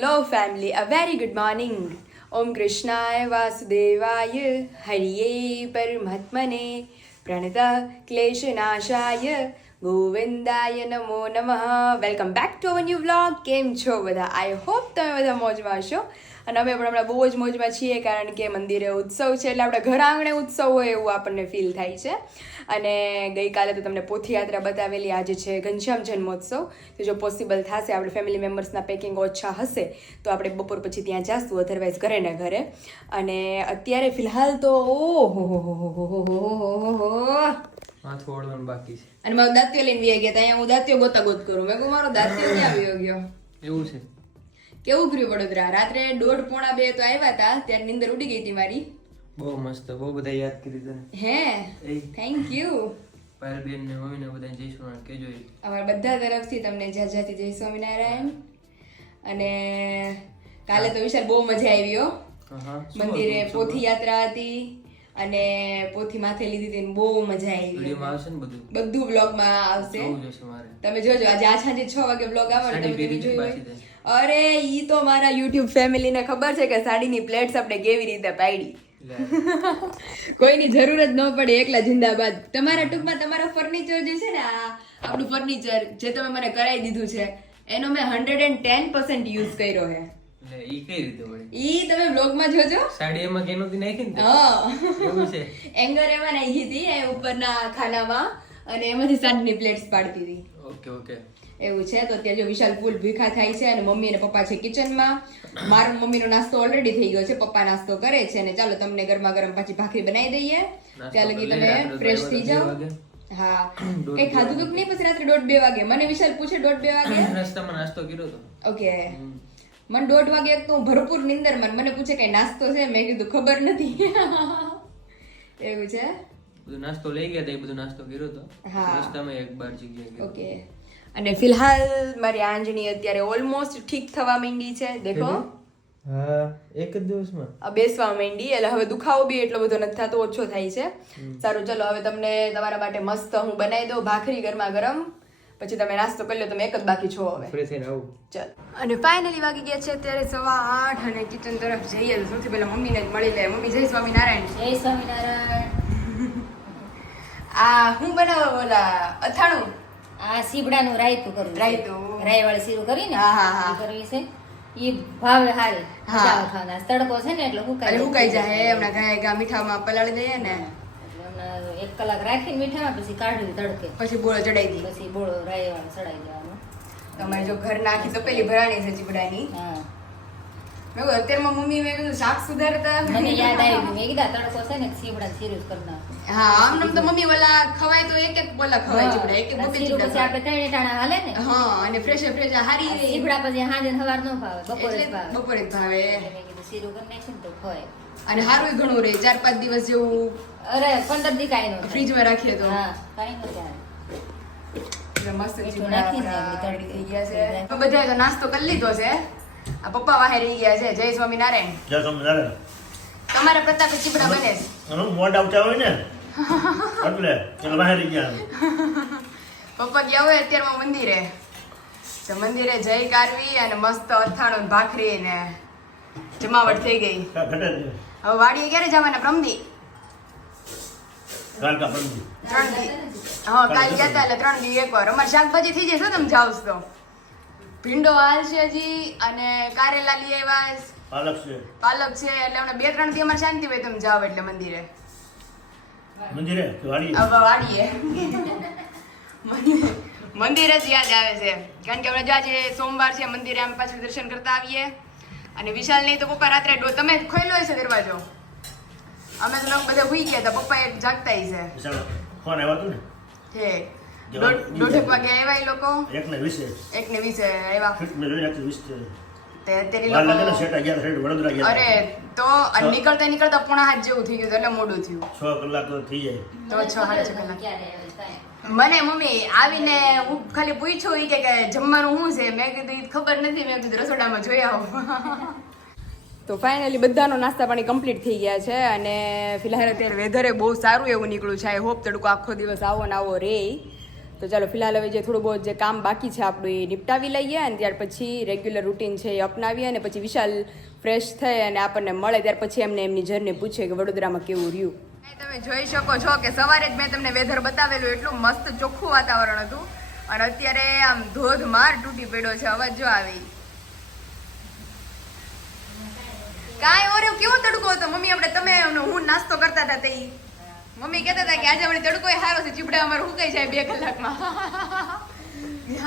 Hello family, a very good morning. ઓમ કૃષ્ણાય વાસુદેવાય હરિયે પરમાત્મને પ્રણતા ક્લેશનાશાય ગોવિંદાય નમો નમઃ. Welcome back to our new vlog. કેમ છો બધા? આઈ હોપ તમે બધા મોજમાં છો. અને અમે પણ હમણાં બહુ જ મોજમાં છીએ, કારણ કે મંદિરે ઉત્સવ છે, એટલે આપણે ઘર આંગણે ઉત્સવ હોય એવું આપણને ફીલ થાય છે. અને ગઈકાલે તો તમને પોથીયાત્રા બતાવેલી, આજે છે ઘનશ્યામ જન્મોત્સવ. તો જો પોસિબલ થશે, આપણે ફેમિલી મેમ્બર્સના પેકિંગ ઓછા હશે તો આપણે બપોર પછી ત્યાં જાશું, અધરવાઇઝ ઘરે ને ઘરે. અને અત્યારે ફિલહાલ તો બાકી છે. અને મારો દાંતિયો લઈને વી ગયા ત્યાં, હું દાંતિયો ગોતા ગોત કરું. મેં કહું મારો દાંતિયો ક્યાં વયો ગયો? એવું છે. કેવું કર્યું વડોદરા? રાત્રે 1:30-1:30 તો આવ્યા હતા, ત્યારે નીંદર ઉડી ગઈ હતી મારી. બહુ મસ્ત, બહુ બધા યાદ કરી તને. હે, થેન્ક યુ. પાયલબેન ને મમ્મી ને બધા જય સ્વામિનારાયણ કહેજો. અમારા બધા તરફથી તમને જાજાથી જય સ્વામિનારાયણ. અને કાલે તો વિશાલ બહુ મજા આવી હો. મંદિરે પોથી યાત્રા હતી અને પોથી માથે લીધી હતી, બહુ મજા આવી. વિડિયોમાં આવશે ને બધું વ્લોગમાં આવશે, તમે જોજો. આજે આ સાંજે 6 વાગે વ્લોગ આવવાનો, તમે જોયું. અરે ઈ તો મારા યુટ્યુબ ફેમિલી ને ખબર છે કે સાડીની પ્લેટ્સ આપણે કેવી રીતે પાડી. કોઈની જરૂર જ ન પડે, એકલા જિંદાબાદ. તમારા ટૂંકમાં તમારા ફર્નિચર જે છે ને, આ આપણું ફર્નિચર જે તમે મને કરાવી દીધું છે, એનો મેં 110% યુઝ કર્યો છે. ઈ કઈ રીતે હોય? ઈ તમે વ્લોગમાં જોજો. સાડી એમાં કે નહોતી નાખી ને? હા, એવું છે. એંગર એમાં નાખી હતી ઉપરના ખાનામાં, અને એમાંથી સાડીની પ્લેટ્સ પાડતી હતી. ઓકે ઓકે, એવું છે. તો અત્યારે જો વિશાલ ફૂલ ભૂખા થાય છે, અને મમ્મી અને પપ્પા છે કિચનમાં. મારો મમ્મીનો નાસ્તો ઓલરેડી થઈ ગયો છે, પપ્પા નાસ્તો કરે છે. અને ચાલો તમને ગરમા ગરમ પાછી ભાખરી બનાવી દઈએ, ત્યાં લગી તમે ફ્રેશ થઈ જાઓ. હા, કઈ ખાધું તો નહીં? પછી રાત્રે 1:30-2 વાગે મને વિશાલ પૂછે 1:30-2 વાગે નાસ્તામાં નાસ્તો કર્યો તો. ઓકે, મને 1:30 વાગે એક તો હું ભરપૂર નિંદરમાં, મને પૂછે કઈ નાસ્તો છે? મેં કીધું ખબર નથી. એવું છે. બધું નાસ્તો લઈ ગયા હતા, એ બધું નાસ્તો કર્યો તો. હા, રસ્તામાં એક બાર જગ્યાએ. ઓકે. અને ફિલહાલ મારી આંજણી અત્યારે ઓલમોસ્ટ ઠીક થવા માંડી છે. દેખો, હા, એક જ દિવસમાં આ બેસવા માંડી, એટલે હવે દુખાવો બી એટલો બધો નથી થતો, ઓછો થાય છે. સારું, ચલો હવે તમને તમારા માટે મસ્ત હું બનાવી દઉં ભાખરી ગરમા ગરમ, પછી તમે નાસ્તો કરી લો. તમે એક જ બાકી છો હવે. ફ્રી થઈને આવું. ચાલ. અને ફાઇનલી વાગી ગયા છે અત્યારે 8:15, અને કિચન તરફ જઈએ તો સૌથી પહેલા મમ્મીને જ મળી લે. મમ્મી જય સ્વામિનારાયણ. જય સ્વામિનારાયણ. આ હું બનાવો ઓલા અથાણું? આ સીબડાનું રાયતું કરવું છે. રાયતું. રાયવાળી શીરું કરીને હા, હા, હા. ઈ કરવી છે. ઈ ભાવે હારી. હા. મજા આવે ખાવાના. તડકો છે ને એટલે હુકાઈ જાય. હમણાં ગાય મીઠામાં પલાળી દઈએ ને, એટલે હમણાં 1 કલાક રાખીને મીઠામાં, પછી કાઢવી તડકે, પછી બોળો ચડાઈ દઈએ. પછી બોળો રાયવાળો ચડાઈ દેવાનો. તમારે જો ઘર નાખી તો પેલી ભરાણી છે ચીબડાની. હા, મેં કીધું અત્યારમાં મમ્મી મેં કીધું શાક સુધારતા. મને યાદ આવ્યું, મેં કીધા તડકો છે ને સીબડા શીરું જ કરી નાખું. હા, આમ તો મમ્મી ઓલા ખવાય તો એક બોલા ખવાય ચીબડા, એક હા, બબે શીરું ચીબડા પછી આપણે 3 ટાણા હાલે ને. હા, અને ફ્રેશ હારી આ સીબડા પછી સાંજે સવાર નો ભાવે, બપોરે જ એટલે ભાવે. બપોરે જ ભાવે. એટલે મેં કીધું શીરું કરી નાખીને તો ખવાય. અને હારું ઘણું રહે, 4-5 દિવસ જેવું અરે 15 દી કાંઈ નો થાય. ફ્રીજમાં રાખીએ તો. હા, કાંઈ નો થાય. એટલે મસ્ત મીઠું ચીબડા નાખીને આપણા તળી ready થઈ ગયા છે. તો બધાએ તો નાસ્તો કરી લીધો છે. આ પપ્પા વાહે રહી ગયા છે. જય સ્વામિનારાયણ. જય સ્વામિનારાયણ. તમારા પ્રતાપે ચીબડા બને છે. એનું મોઢ આવતા હોય ને એટલે બહાર ગયા. પપ્પા ગયા હોય અત્યારમાં મંદિરે, તો મંદિરે જય કારવી અને મસ્ત અથાણું ને ભાખરી ને જમાવટ થઈ ગઈ. હવે વાડીએ ક્યારે જવાના? પ્રમદી. 3 દી. હા, કાલ ગયા હતા એટલે 3 દી એકવાર. અમારે શાકભાજી થઈ જશે, તમે જાવ તો. ભીંડો હાલ છે હજી, અને કારેલા લઈ આવ્યા, પાલક છે, એટલે હમણાં 2-3 દી અમારે શાંતિ હોય, તમે જાવ એટલે મંદિરે. હવે વાડીએ મંદિર જ યાદ આવે છે, કારણ કે હમણાં જો આજે સોમવાર છે, મંદિરે આમ પાછું દર્શન કરતા આવીએ. અને વિશાલ નહીં તો પપ્પા રાત્રે તમે ખોલ્યો હશે દરવાજો, અમે તો લોકો બધા હુઈ ગયા હતા, પપ્પા એક જાગતા છે. ફોન આવ્યો હતો ને, છે 1:30 વાગે આવ્યા એ લોકો. 1:20 આવ્યા. તે અત્યારે લોકો અરે તો નીકળતા 5:30 જેવું થઈ ગયું, એટલે મોડું થયું. 6 કલાક થઈ જાય તો 6-6.5 કલાક. ક્યારે આવે કાંઈ. મને મમ્મી આવીને હું ખાલી પૂછ્યું કે જમવાનું શું છે, મેં કીધું ઈ ખબર નથી, મેં કીધું રસોડામાં જોઈ આવો. તો ફાઇનલી બધાનો નાસ્તા પાણી કમ્પ્લીટ થઈ ગયા છે, અને ફિલહાલ અત્યારે વેધરે બહુ સારું એવું નીકળ્યું છે. આઈ હોપ તડકો આખો દિવસ આવો ને આવો રે. તો ચાલો ફિલહાલ હવે જે થોડું બહુ જે કામ બાકી છે આપણું એ નિપટાવી લઈએ અને ત્યાર પછી રેગ્યુલર રૂટીન છે એ અપનાવીએ અને પછી વિશાલ ફ્રેશ થઈ અને આપણને મળે ત્યાર પછી એમને એમની જર્ની પૂછે કે વડોદરામાં કેવું રહ્યું. તમે જોઈ શકો છો કે સવારે જ મેં તમને વેધર બતાવેલું એટલું મસ્ત ચોખ્ખું વાતાવરણ હતું અને અત્યારે આમ ધોધમાર તૂટી પડ્યો છે. અવાજ જો આવી કાંઈ ઓરે કેવો તડકો હતો મમ્મી આપણે તમે હું નાસ્તો કરતા હતા તે મમ્મી કહેતા હતા કે આજે આપણે તડકો સારો છે ચીપડા અમારે સુકાઈ જાય 2 કલાકમાં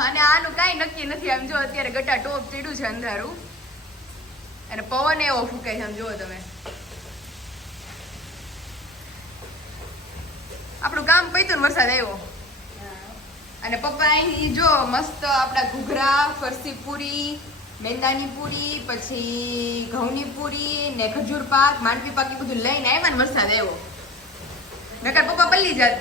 અને આનું કાંઈ નક્કી નથી. આમ જો અત્યારે ગટા ટોપ ચડ્યું છે અંધારું અને પવન એવો ફૂંકાય છે. આમ જુઓ તમે આપણું કામ પૈતું ને વરસાદ આવ્યો અને પપ્પા અહીં જો મસ્ત આપણા ઘૂઘરા ફરસી પૂરી મેંદાની પૂરી પછી ઘઉંની પૂરી ને ખજૂર પાક માંડવી પાક એ બધું લઈને આવ્યા ને વરસાદ આવ્યો નકર પપ્પા પલ્લી જાત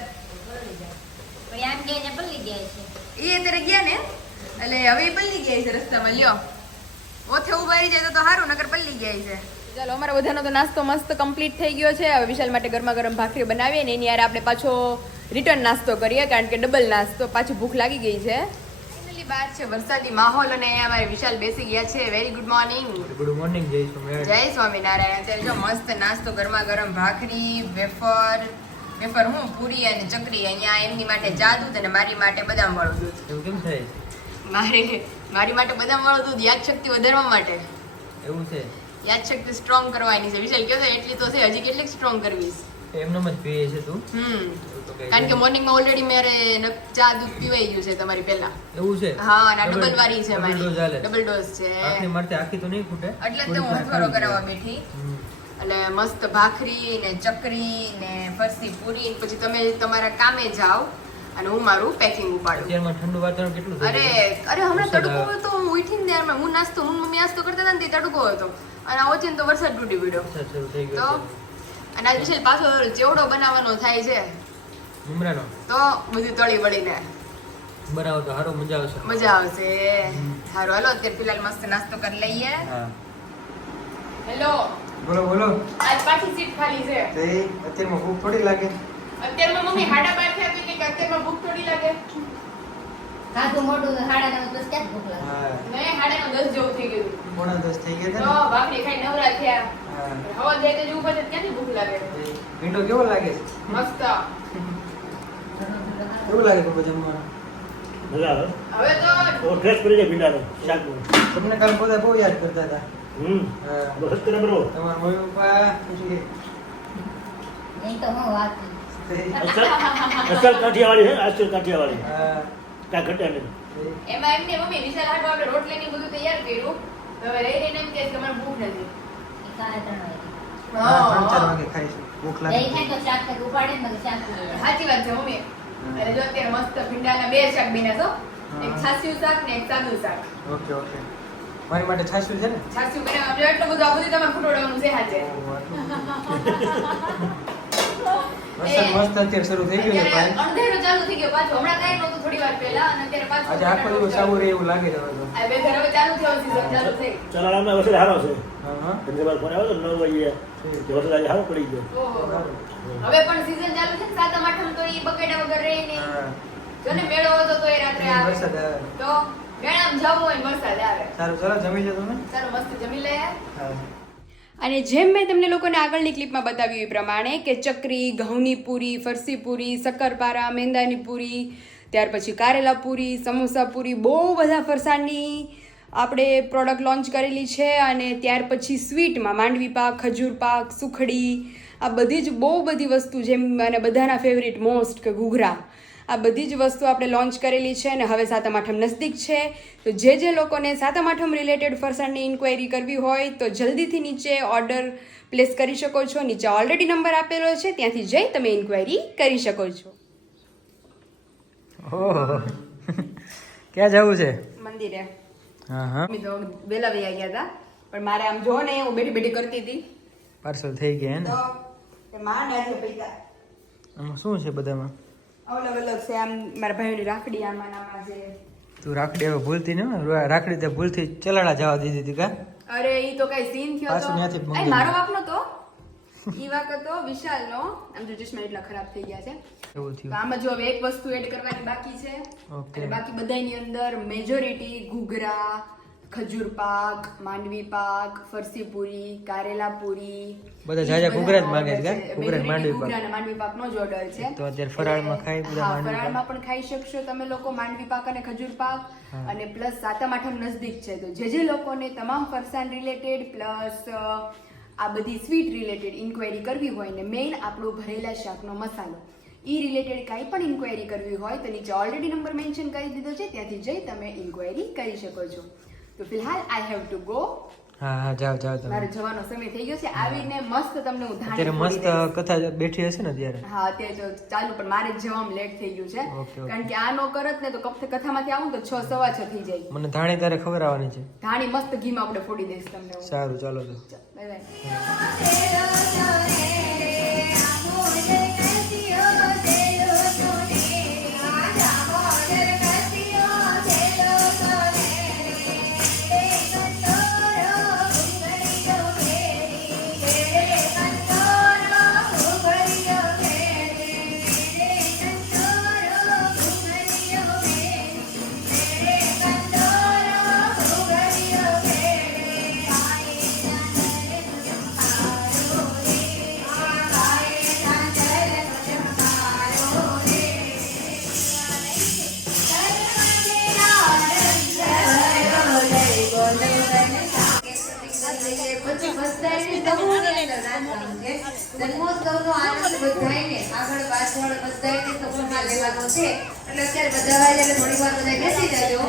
પણ આમ કે એને પલ્લી ગયા છે એ અત્યારે ગયા ને એટલે હવે એ પલ્લી ગયા છે રસ્તામાં. લ્યો ઓથે ઉભા રહી જાય તો સારું નકર પલ્લી ગયા છે. ચાલો અમારા બધાનો તો નાસ્તો મસ્ત કમ્પ્લીટ થઈ ગયો છે. હવે વિશાલ માટે ગરમા ગરમ ભાખરી બનાવીએ ને એની યાર આપણે પાછો રિટર્ન નાસ્તો કરીએ કારણ કે ડબલ નાસ્તો પાછી ભૂખ લાગી ગઈ છે. ફાઇનલી બહાર છે વરસાદી માહોલ અને અમારે વિશાલ બેસી ગયા છે. Very good morning. Good morning જય સ્વામિનારાયણ. જય સ્વામિનારાયણ. અત્યારે જો મસ્ત નાસ્તો ગરમા ગરમ ભાખરી વેફર હું પૂરી અને ચકરી અહીંયા એમની માટે ચા દૂધ અને મારી માટે બદામ વાળું દૂધ. એવું કેમ થાય? મારી માટે બદામ વાળું દૂધ યાદશક્તિ વધારવા માટે. એવું છે? યાદશક્તિ સ્ટ્રોંગ કરવાની છે. વિશાલ કહ્યો એટલી તો છે હજી કેટલીક સ્ટ્રોંગ કરવીશ. એમનો જ પીએ છે તું? કારણ કે મોર્નિંગમાં ઓલરેડી મારે ચા દૂધ પીવાઈ ગયું છે તમારી પહેલા. એવું છે? હા અને ડબલ વારી છે મારી. ડબલ ડોઝ છે આખી મારતે આખી તો નહીં ખૂટે એટલે જ હું હથવારો કરાવવા બેઠી. એટલે મસ્ત ભાખરી ને ચકરી ને ફરસી પૂરી પછી તમે તમારા કામે જાઓ અને હું મારું પેકિંગ ઉપાડું. અત્યારમાં ઠંડુ વાતાવરણ કેટલું થઈ અરે હમણાં તડકો હતો. હું ઉઠીને ત્યારમાં હું મમ્મી નાસ્તો કરતા હતા ને તે તડકો હતો અને ઓચીને તો વરસાદ તૂટી પડ્યો શરૂ થઈ તો ગયો અને આજ વિશાલ પાછો ચેવડો બનાવવાનો થાય છે મમરાનો. તો બધું તળી વળીને બનાવો તો સારો મજા આવશે. મજા આવશે. સારું હાલો અત્યારે ફિલહાલ મસ્ત નાસ્તો કરી લઈએ. હા હેલો બોલો બોલો. આજ પાછી સીટ ખાલી છે. તે અત્યારમાં ભૂખ થોડી લાગે? અત્યારમાં મમ્મી 12:30 થયા તો કે અત્યારમાં ભૂખ થોડી લાગે. ખાધું મોઢું 9:30 બસ ક્યાં ભૂખ લાગે હા નહીં 10:30 જેવું થઈ ગયું. 9:30 થઈ ગયા તો હતા ભાખરી ખાઈ નવરા થયા. હા હવા દે તો જેવું પછી ક્યાંથી ભૂખ લાગે. મીઠો કેવો લાગે છે? મસ્ત. કેવું લાગે બાબા જમવાનું? મજા આવે હવે તો તો ફ્રેશ કરી જાય ભીંડાનો શાકનું. તમને કાલ બધા બહુ યાદ કરતા હતા. હા બસ તને બરો તમારા મમ્મી પપ્પા પછી નહીં તો હું વાત અસલ કાઠિયાવાડી છે અસલ કાઠિયાવાડી હા કાંઈ ઘટે નહીં. એમાં એમને મમ્મી વિશાલ હાટુ આપણે રોટલી ને બધું તૈયાર કર્યું. હવે રહી રહીને એમ કહે કે મને ભૂખ નથી. કાલે 3 વાગે હા 3-4 વાગે ખાઈશું. ભૂખ દહીં લાગે ખાય તો શાક ને ઉપાડે ને શાક સાચી વાત છે મમ્મી. એટલે જો અત્યારે મસ્ત ભીંડાના 2 શાક બન્યા છો. એક છાસ્યું શાક ને એક સાદું શાક. ઓકે ઓકે મારી માટે છાશ્યું છે ને? છાસ્યું બનાવવા જો એટલું બધું આ બધું તમારે ફૂટોડવાનું છે હાજે. વરસાદ મસ્ત અત્યારે શરૂ થઈ ગયો છે ભાઈ. અંધેરો ચાલુ થઈ ગયો પાછો. હમણાં કાંઈ નહોતું થોડી વાર પહેલા અને અત્યારે પાછું આજે આખો દિવસ આવું રહે એવું લાગે છે હવે તો. આ વેધર હવે ચાલુ થયો સીઝન ચાલુ થઈ. ચલાળામાં વરસાદ સારો છે. હા હા તમને બાર ફોન આવ્યો તો 9 વાગ્યે કે વરસાદ આજે સારો પડી ગયો. ઓહો. હવે પણ સીઝન ચાલુ છે ને સાતમ આઠમ તો ઈ બકેટા વગર રહે નહીં. હા જો ને મેળો હતો તો એ રાત્રે આવે. વરસાદ આવે. તો મેળામાં જવું હોય ને વરસાદ આવે. સારું ચાલો જમી લો તમે. ચાલો મસ્ત જમી લે. હા અને જેમ મેં તમને લોકોને આગળની ક્લિપમાં બતાવ્યું એ પ્રમાણે કે ચકરી ઘઉંની પૂરી ફરસી પૂરી શક્કરપારા મેંદાની પૂરી ત્યાર પછી કારેલા પૂરી સમોસા પૂરી બહુ બધા ફરસાણની આપણે પ્રોડક્ટ લોન્ચ કરેલી છે. અને ત્યાર પછી સ્વીટમાં માંડવી પાક ખજૂર પાક સુખડી આ બધી જ બહુ બધી વસ્તુ જેમ અને બધાના ફેવરિટ મોસ્ટ કે ઘૂઘરા આ બધી જ વસ્તુ આપણે લોન્ચ કરેલી છે. અને હવે સાતમ આઠમ નજદીક છે તો જે લોકોને સાતમ આઠમ રિલેટેડ ફરસાણની ઇન્ક્વાયરી કરવી હોય તો જલ્દીથી નીચે ઓર્ડર પ્લેસ કરી શકો છો. નીચે ઓલરેડી નંબર આપેલો છે ત્યાંથી જઈ તમે ઇન્ક્વાયરી કરી શકો છો. ઓહો ક્યાં જવું છે? મંદિરે. હા હા મમ્મી તો વહેલા વહી ગયા હતા પણ મારે આમ જો ને હું બેઠી બેઠી કરતી હતી પાર્સલ થઈ ગયા ને? તો માંડ આજે પૈસા આમાં શું છે બધામાં? અલગ અલગ છે. આમ મારા ભાઈઓની રાખડી આમાં આમાં છે. તું રાખડી હવે ભૂલતી ને રાખડી તે ભૂલથી ચલાડા જવા દીધી હતી કા? અરે ઈ તો કઈ સીન થયો પાછું ત્યાંથી તો મંગાવી. મારો બાપ નો તો ઈ વાક હતો વિશાલ નો. આમ જો ચશ્મા એટલા ખરાબ થઈ ગયા છે એવું તો થયું આમાં જો હવે એક વસ્તુ એડ કરવાની બાકી છે ઓકે અને બાકી બધાની અંદર મેજોરિટી ઘૂઘરા, ખજૂર પાક, માંડવી પાક, ફરસી પૂરી, કારેલા પૂરી બધા જાજા ઘૂઘરા જ માંગે છે, order ઘૂઘરા ને માંડવી પાક. ઘૂઘરા અને માંડવી પાકનો જ ઓર્ડર છે. તો અત્યારે ફરાળમાં ખાઈ બધા હા, માંડવી ફરાળમાં પણ ખાઈ શકશો તમે લોકો માંડવી પાક અને ખજૂર પાક. હા. અને પ્લસ સાતમ આઠમ નજદીક છે તો જે લોકોને તમામ ફરસાણ રિલેટેડ પ્લસ આ બધી સ્વીટ રિલેટેડ ઇન્ક્વાયરી કરવી હોય ને મેઇન આપણું ભરેલા શાકનો મસાલો ઈ રિલેટેડ કાંઈ પણ ઇન્ક્વાયરી કરવી હોય તો નીચે ઓલરેડી નંબર મેન્શન કરી દીધો છે, ત્યાંથી જઈ તમે ઇન્ક્વાયરી કરી શકો છો. તો ફિલહાલ આઈ હેવ ટુ ગો. હા હા જાઓ જાઓ તમે મારો જવાનો સમય થઈ ગયો છે. આવીને મસ્ત તમને હું અત્યારે ધાણી મસ્ત ફોડી દઈશ. કથા બેઠી હશે ને અત્યારે હા અત્યારે તો ચાલુ પણ મારે જ જવામાં લેટ થઈ ગયું છે ઓકે, ઓકે. કારણ કે આ નો કરત ને તો કથામાંથી આવું તો 6 સવા 6 થઈ જાય. મને ધાણી તારે ખબર આવવાની છે ધાણી મસ્ત ઘીમાં આપણે ફોડી દઈશ તમને હું. સારું ચાલો તો બાય બાય. જન્મોત્સવનો આનંદ બધાયને આગળ પાછળ બધાયને સપોર્ટમાં લેવાનો છે એટલે અત્યારે બધા વાળા એટલે થોડી વાર બધા બેસી જાજો.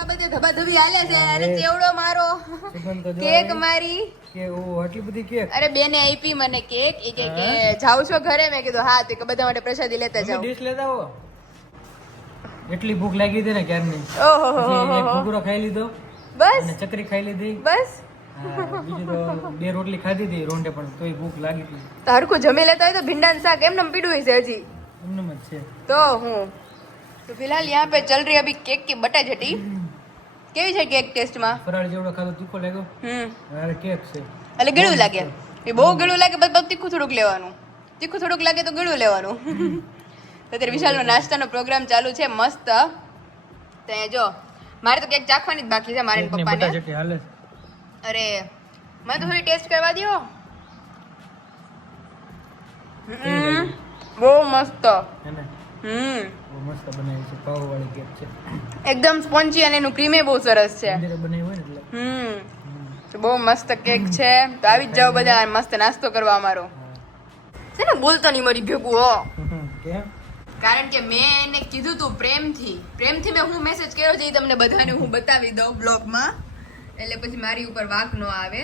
બાબતે ધબાધબી હાલે છે અને ચેવડો મારો સુગંધ તો જો કેક આવી મારી કે ઓ આટલી બધી કેક અરે બેને આપી મને કેક એ કે જાવ છો ઘરે મેં કીધું હા તો કે બધા માટે પ્રસાદી લેતા જાવ ડીશ લેતા આવો એટલી ભૂખ લાગી હતી ને ક્યારની ઓહો પછી એક ઘૂઘરો ખાઈ લીધો બસ અને ચકરી ખાઈ લીધી બસ હા, બીજું તો 2 રોટલી ખાધી હતી રોંઢે પણ તોય ભૂખ લાગી હતી તો હરખું જમી લેતા હોય તો ભીંડાનું શાક એમને પીડું છે હજી એમનેમ જ છે तो हूँ तो फिलहाल यहाँ पे चल रही है अभी केक की बटाजटी કેવી છે કેક ટેસ્ટ માં ફરાળ જેવડો ખાધો તીખો લાગ્યો અરે કેક છે એટલે ગળું લાગે એ બહુ ગળું લાગે બસ તીખું થોડુંક લેવાનું તીખું થોડુંક લાગે તો ગળું લેવાનું તો અત્યારે વિશાલનો નાસ્તાનો પ્રોગ્રામ ચાલુ છે મસ્ત તો અહીંયા જો મારે તો કેક ચાખવાની જ બાકી છે મારે ને પપ્પાને બટાજટી હાલે છે. અરે મને તો થોડી ટેસ્ટ કરવા દો બહુ મસ્ત એને બહુ મસ્ત બનાવી છે પાવ વાળી કેક છે એકદમ સ્પોન્જી અને એનું ક્રીમે બહુ સરસ છે મંદિરે બનાવી હોય ને એટલે તો બહુ મસ્ત કેક છે તો આવી જ જાઓ બધા મસ્ત નાસ્તો કરવા અમારો છે ને બોલતો નહીં મારી ભેગું હો કેમ કારણ કે મેં એને કીધું તું પ્રેમથી મેં હું મેસેજ કર્યો છે એ તમને બધાને હું બતાવી દઉં બ્લોગમાં એટલે પછી મારી ઉપર વાંક ન આવે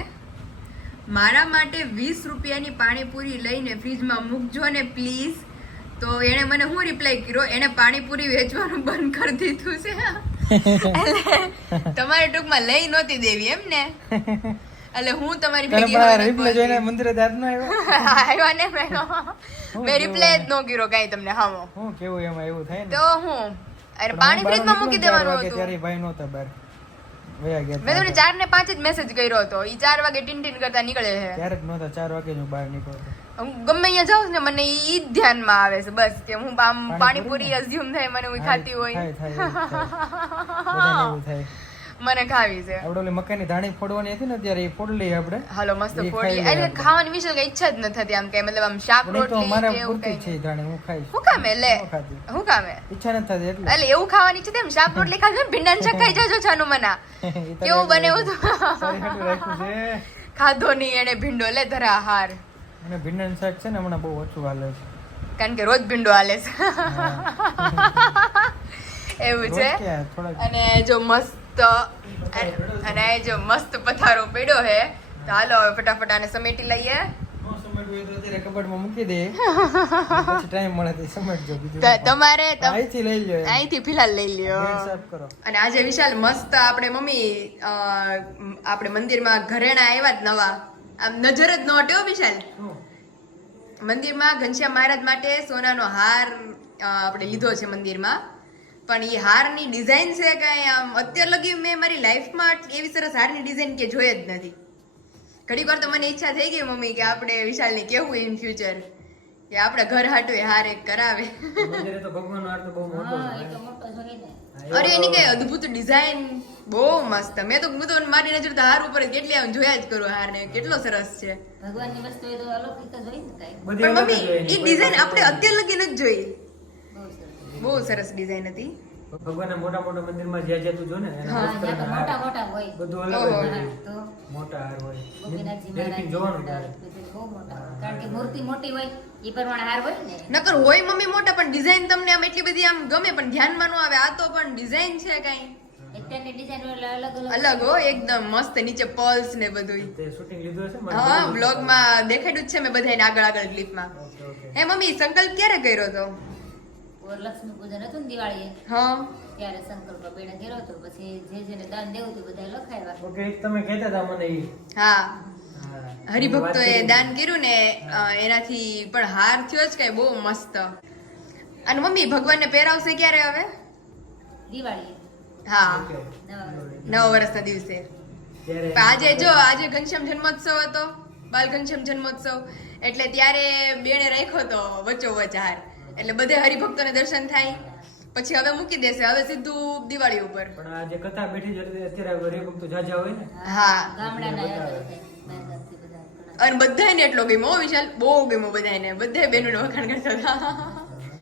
મારા માટે 20 રૂપિયાની પાણીપુરી લઈને ફ્રીજમાં મૂકજો ને પ્લીઝ તો એણે મને હું રિપ્લાય કર્યો એને પાણીપુરી વેચવાનું બંધ કરી દીધું છે એટલે તમારે ટૂંકમાં લઈ નહોતી દેવી એમ ને એટલે હું તમારી ભેગી રિપ્લે જોઈને મંદિરે દાદ ન આવ્યો ને મેં રિપ્લાય જ ન કર્યો કાંઈ તમને હામો હું કેવું એમાં એવું થાય ને તો હું અરે પાણી ફ્રીજમાં મૂકી દેવાનું હતું ત્યારે ભાઈ નહોતા બહાર વયા ગયા મેં તમને 4 ને 5 જ મેસેજ કર્યો હતો ઈ 4 વાગે ટીન કરતા નીકળે છે ત્યારે જ નહોતા 4 વાગે હું બહાર નીકળતો હું ગમે અહીંયા જાઉં ને મને ઈ જ ધ્યાનમાં આવે છે બસ કે હું આમ પાણીપુરી અઝ્યુમ થાય મને હું ખાતી હોય થાય બધાને એવું થાય મને ખાવી છે આપણે ઓલી મકાઈની ધાણી ફોડવાની હતી ને ત્યારે એ ફોડી લઈએ આપણે હાલો મસ્ત એ ફોડી ખાઈ એટલે ખાવાની વિશે કઈ ઈચ્છા જ ન થતી આમ કે મતલબ આમ શાક પણ એ તો રોટલી મારા કે એવું પૂરતી કઈ છે ધાણી હું ખાઈશ હું કામે લે ન ખાધી. હું કામે ઈચ્છા નથી થતી એટલે એટલે એવું ખાવાની ઈચ્છા તેમ શાક રોટલી ખાજો ને ભીંડાનું શાક ખાઈ જાજો છાનું મના એ તો કેવું બને એવું સારી હાટું રાખ્યું છે ખાધો નહીં એને ભીંડો લે ધરા હાર અને ભીંડાનું શાક છે ને હમણાં બહુ ઓછું હાલે છે કારણ કે રોજ ભીંડો હાલે છે એવું છે રોજ ક્યાં? થોડાક અને જો મસ્ત અને જો મસ્ત પથારો પડ્યો હે તો હાલો હવે ફટાફટ આને સમેટી લઈએ ન સમેટવું હોય તો અત્યારે કબાટમાં મૂકી દે પછી ટાઈમ મળે તો સમેટજો બીજું તો તમારે અહીંથી લઈ લ્યો એમ. અહીંથી ફિલહાલ લઈ લ્યો બેડ સાફ કરો અને આજે વિશાલ મસ્ત આપણે મમ્મી આપણે મંદિરમાં ઘરેણા આવ્યા જ નવા આમ નજર જ ન હટ્યો વિશાલ શું? મંદિરમાં ઘનશ્યામ મહારાજ માટે સોનાનો હાર આપણે લીધો છે મંદિરમાં પણ એ હારની ડિઝાઇન છે કાંઈ આમ અત્યાર લગી મેં મારી લાઈફમાં એવી સરસ હારની ડિઝાઇન કે જોઈ જ નથી ઘડીક વાર તો મને ઈચ્છા થઈ ગઈ મમ્મી કે આપણે વિશાલને કેવું ઇન ફ્યુચર કે આપણે ઘર હાટું હાર એક કરાવે મંદિરે તો ભગવાનનો હાર તો બહુ મોટો છે અરે એની કઈ અદ્ભુત ડિઝાઇન બહુ મસ્ત મેં તો મારી નજર તો હાર ઉપર કેટલી આમ જોયા જ કરું હાર ને કેટલો સરસ છે ભગવાનની વસ્તુ એ તો અલૌકિક જ હોય ને કાંઈ. બધી પણ અલગ જ મમ્મી હોય એ એની. ડિઝાઇન આપણે અત્યાર લગી નથી જોઈ બહુ સરસ. બહુ સરસ ડિઝાઇન હતી ભગવાનના મોટા મોટા મંદિરમાં જ્યાં જ્યાં તું જો ને એના હા, વસ્ત્રના જ્યાં પણ હાર, મોટા મોટા હોય. બધું અલગ જ ઓહો. હોય. તો મોટા હાર હોય ગોપીનાથજી ફેરવીને જોવાનું તારે. બધું બહુ મોટા હોય. કારણ કે મૂર્તિ મોટી હોય એ પ્રમાણે હાર હોય ને. નકર હોય મમ્મી મોટા પણ ડિઝાઇન તમને આમ એટલી બધી આમ ગમે પણ ધ્યાનમાં ન આવે આ તો પણ ડિઝાઇન છે કઈ અત્યારની ડિઝાઇન એટલે અલગ અલગ હો એકદમ મસ્ત નીચે પર્લ્સ ને બધું તે શૂટિંગ લીધું હશે ને? હા બ્લોગમાં દેખાડ્યું જ છે મેં બધાને આગળ ક્લિપમાં ઓકે ઓકે હે મમ્મી સંકલ્પ ક્યારે કર્યો તો લક્ષ્મી પૂજન હતું ને દિવાળીએ હા ત્યારે સંકલ્પ બેને કર્યો હતો પછી જેને દાન દેવું હતું બધા લખાવ્યા ઓકે એક તમે કહેતા હતા મને ઈ. હા હા. હરિભક્તોએ વાત કરી. દાન કર્યું ને એનાથી પણ હાર થયો જ કઈ બહુ મસ્ત અને મમ્મી ભગવાનને પહેરાવશે ક્યારે હવે દિવાળીએ હા ઓકે. નવા નવા વર્ષના દિવસે ત્યારે પણ આજે જો આજે ઘનશ્યામ જન્મોત્સવ હતો બાલ ઘનશ્યામ જન્મોત્સવ એટલે ત્યારે બેને રાખ્યો તો વચ્ચોવચ હાર એટલે બધે હરિભક્તોને દર્શન થાય પછી હવે મૂકી દેશે હવે સીધું દિવાળી ઉપર પણ આ જે કથા બેઠી છે એટલે અત્યારે હરિભક્તો જાજા હોય ને હા ગામડાના બધા બહારગામથી બધા ઘણા. અને બધાને એટલો ગમ્યો હો વિશાલ બહુ ગમ્યો બધાને બધા બહેનોને વખાણ કરતા હતા